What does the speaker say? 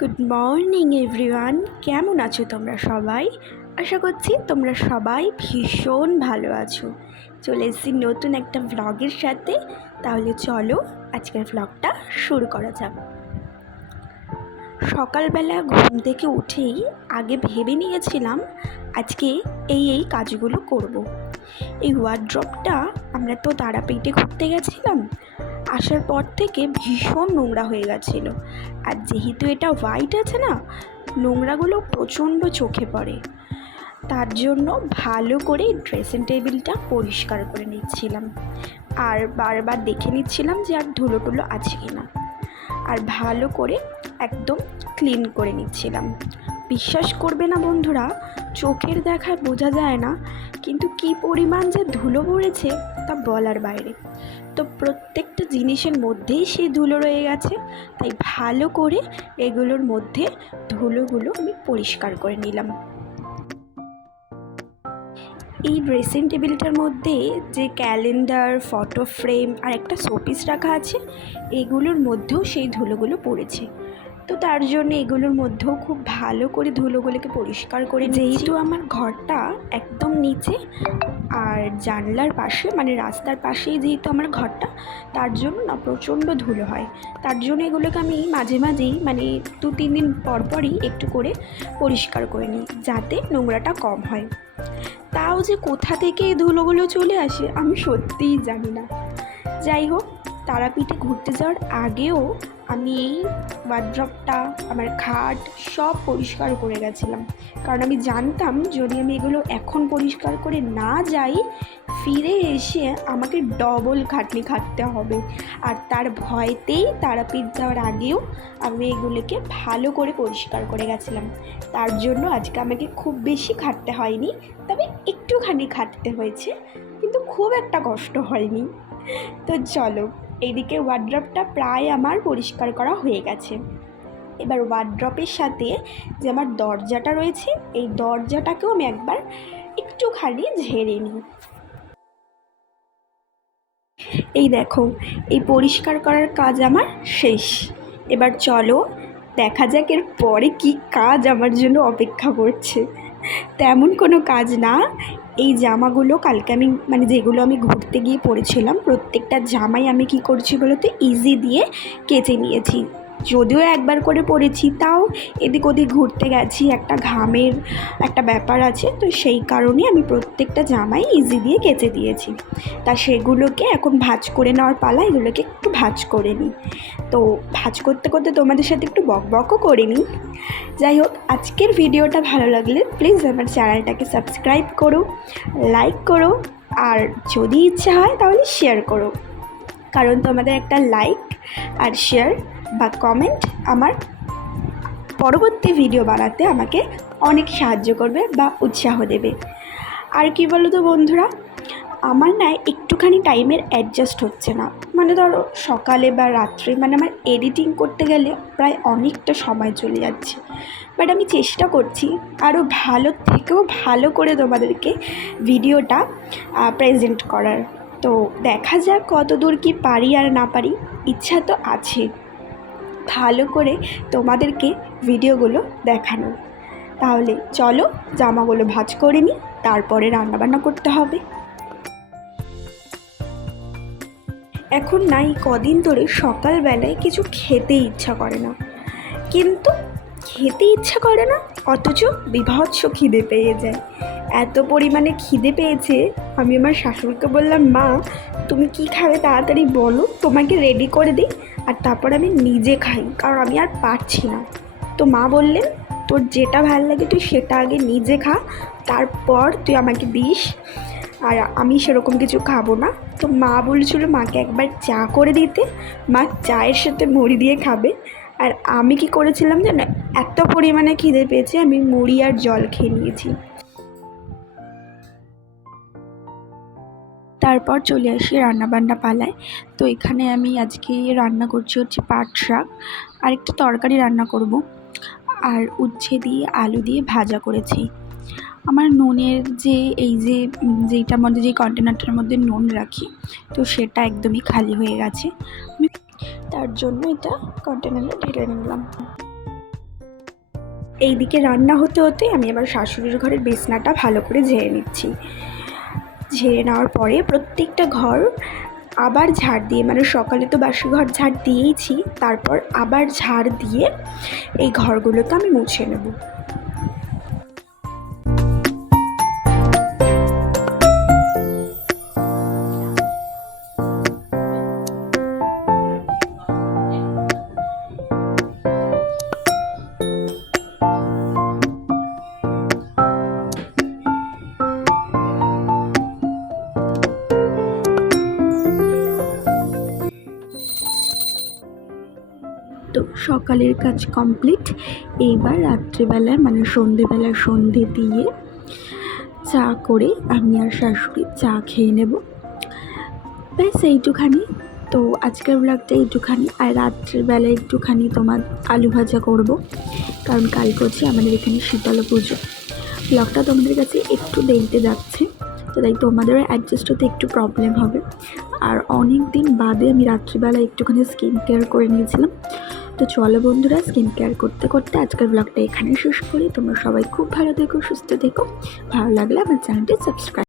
Good morning everyone কেমন আছো তোমরা সবাই? আশা করছি তোমরা সবাই ভীষণ ভালো আছো। চলে এসেছি নতুন একটা ভ্লগের সাথে। তাহলে চলো আজকের ভ্লগটা শুরু করা যাক। সকালবেলা ঘুম থেকে উঠেই আগে ভেবে নিয়েছিলাম আজকে এই এই কাজগুলো করব। এই ওয়ার্ড্রপটা আমরা তো তারাপীঠে ঘুরতে গেছিলাম। আসার পর থেকে ভীষণ নোংরা হয়ে গেছিল। আর যেহেতু এটা হোয়াইট আছে না, নোংরাগুলো প্রচণ্ড চোখে পড়ে। তার জন্য ভালো করে ড্রেসিং টেবিলটা পরিষ্কার করে নিচ্ছিলাম। আর বারবার দেখে নিচ্ছিলাম যে আর ধুলো টুলো আছে কি না আর ভালো করে একদম ক্লিন করে নিচ্ছিলাম। বিশ্বাস করবে না বন্ধুরা, চোখের দেখায় বোঝা যায় না, কিন্তু কি পরিমাণ যে ধুলো পড়েছে তা বলার বাইরে। তো প্রত্যেকটা জিনিসের মধ্যেই সেই ধুলো রয়ে গেছে, তাই ভালো করে এগুলোর মধ্যে ধুলোগুলো আমি পরিষ্কার করে নিলাম। এই ড্রেসিং টেবিলটার মধ্যে যে ক্যালেন্ডার ফটো ফ্রেম আর একটা শোপিস রাখা আছে, এগুলোর মধ্যেও সেই ধুলোগুলো পড়েছে। তো তার জন্য এগুলোর মধ্যেও খুব ভালো করে ধুলোগুলোকে পরিষ্কার করে যেহেতু আমার ঘরটা একদম নিচে আর জানলার পাশে মানে রাস্তার পাশেই যেহেতু আমার ঘরটা তার জন্য না প্রচণ্ড ধুলো হয়। তার জন্য এগুলোকে আমি মাঝে মাঝেই মানে দু তিন দিন পর পরই একটু করে পরিষ্কার করে নিই যাতে নোংরাটা কম হয়। তাও যে কোথা থেকে এই ধুলোগুলো চলে আসে আমি সত্যিই জানি না। যাই হোক তারাপীঠে ঘুরতে যাওয়ার আগেও আমি এই ওয়ার্ড্রপটা আমার খাট সব পরিষ্কার করে গেছিলাম। কারণ আমি জানতাম, যদি আমি এগুলো এখন পরিষ্কার করে না যাই, ফিরে এসে আমাকে ডবল খাটনি খাটতে হবে। আর তার ভয়তেই তারাপীঠ যাওয়ার আগেও আমি এগুলোকে ভালো করে পরিষ্কার করে গেছিলাম। তার জন্য আজকে আমাকে খুব বেশি খাটতে হয়নি, তবে একটুখানি খাটতে হয়েছে, কিন্তু খুব একটা কষ্ট হয়নি। তো চলো এইদিকে ওয়ার্ড্রপটা প্রায় আমার পরিষ্কার করা হয়ে গেছে। এবার ওয়ার্ড্রপের সাথে যে আমার দরজাটা রয়েছে, এই দরজাটাকেও আমি একবার একটুখানি ঝেড়ে নিই। এই দেখো, এই পরিষ্কার করার কাজ আমার শেষ। এবার চলো, দেখা যাক এর পরে কী কাজ আমার জন্য অপেক্ষা করছে। তেমন কোনো কাজ না এই জামাগুলো কালকে আমি মানে যেগুলো আমি ঘুরতে গিয়ে পরেছিলাম, প্রত্যেকটা জামাই আমি কি করছি বলতে? ইজি দিয়ে কেচে নিয়েছি। যদিও একবার করে পড়েছি, তাও এদিক ওদিক ঘুরতে গেছি, একটা ঘামের একটা ব্যাপার আছে, তো সেই কারণে আমি প্রত্যেকটা জামাই ইজি দিয়ে কেচে দিয়েছি। তা সেগুলোকে এখন ভাজ করে নেওয়ার পালা, এগুলোকে একটু ভাজ করে নিই। তো ভাজ করতে করতে তোমাদের সাথে একটু বক বকও করে নিই। যাই হোক, আজকের ভিডিওটা ভালো লাগলে প্লিজ আমার চ্যানেলটাকে সাবস্ক্রাইব করো লাইক করো, আর যদি ইচ্ছা হয় তাহলে শেয়ার করো। কারণ তোমাদের একটা লাইক আর শেয়ার বা কমেন্ট আমার পরবর্তী ভিডিও বানাতে আমাকে অনেক সাহায্য করবে বা উৎসাহ দেবে। আর কি বলো তো বন্ধুরা, আমার না একটুখানি টাইমের অ্যাডজাস্ট হচ্ছে না। মানে ধরো সকালে বা রাত্রে মানে আমার এডিটিং করতে গেলে প্রায় অনেকটা সময় চলে যাচ্ছে। বাট আমি চেষ্টা করছি আরও ভালো থেকেও ভালো করে তোমাদেরকে ভিডিওটা প্রেজেন্ট করার। তো দেখা যাক কত দূর কি পারি আর না পারি, ইচ্ছা তো আছে। ভালো করে তোমাদেরকে ভিডিওগুলো দেখানো। তাহলে চলো জামাগুলো ভাজ করে নিই, তারপরে রান্নাবান্না করতে হবে। এখন নাই কদিন ধরে সকালবেলায় কিছু খেতে ইচ্ছা করে না। কিন্তু খেতে ইচ্ছা করে না? অথচ বিভৎস খিদে পেয়ে যায়। এত পরিমাণে খিদে পেয়েছে, আমি আমার শাশুড়িকে বললাম, মা, তুমি কি খাবে তাড়াতাড়ি বলো, তোমাকে রেডি করে দিই, আর তারপর আমি নিজে খাই, কারণ আমি আর পারছি না। তো মা বললেন, তোর যেটা ভালো লাগে তুই সেটা আগে নিজে খা, তারপর তুই আমাকে দিস, আর আমি সেরকম কিছু খাব না। তো মা বলেছিল, মাকে একবার চা করে দিতে, মা চায়ের সাথে মুড়ি দিয়ে খাবে। আর আমি কি করেছিলাম জানো? এত পরিমাণে খিদে পেয়েছে, আমি মুড়ি আর জল খেয়ে নিয়েছি। তারপর চলে আসি রান্নাবান্না পালায়। তো এখানে আমি আজকে রান্না করছি হচ্ছে পাট শাক, আর একটু তরকারি রান্না করব। আর উচ্ছে দিয়ে আলু দিয়ে ভাজা করেছি। আমার নুনের যে, এই যে, যেইটার মধ্যে, যে কন্টেনারটার মধ্যে নুন রাখি, তো সেটা একদমই খালি হয়ে গেছে। আমি তার জন্য এটা কন্টেনারে ঢেলে নিলাম। এইদিকে রান্না হতে হতে আমি আমার শাশুড়ির ঘরের বিছনাটা ভালো করে ঝেড়ে নিচ্ছি। ঝেড়ে নেওয়ার পরে প্রত্যেকটা ঘর আবার ঝাড় দিয়ে মানে সকালে তো বাসি ঘর ঝাড় দিয়েইছি, তারপর আবার ঝাড় দিয়ে এই ঘরগুলোকে আমি মুছে নেব। সকালের কাজ কমপ্লিট। এইবার রাত্রিবেলায় মানে সন্ধেবেলা সন্ধে দিয়ে চা করে আমি আর শাশুড়ি চা খেয়ে নেব। ব্যাস, এইটুখানি। তো আজকের ব্লগটা এইটুখানি। আর রাত্রিবেলা একটুখানি তোমার আলু ভাজা করব। কারণ কালকে হচ্ছে আমাদের এখানে শীতলা পুজো। ব্লগটা তোমাদের কাছে একটু দেরিতে যাচ্ছে, তো তাই তোমাদেরও অ্যাডজাস্ট হতে একটু প্রবলেম হবে। আর অনেক দিন বাদে আমি রাত্রিবেলা একটুখানি স্কিন কেয়ার করে নিয়েছিলাম। তো চলো বন্ধুরা স্কিন কেয়ার করতে করতে আজকের ব্লগটা এখানে শেষ করি। তোমরা সবাই খুব ভালো থেকো, সুস্থ থেকো। ভালো লাগলে আমার চ্যানেলটি সাবস্ক্রাইব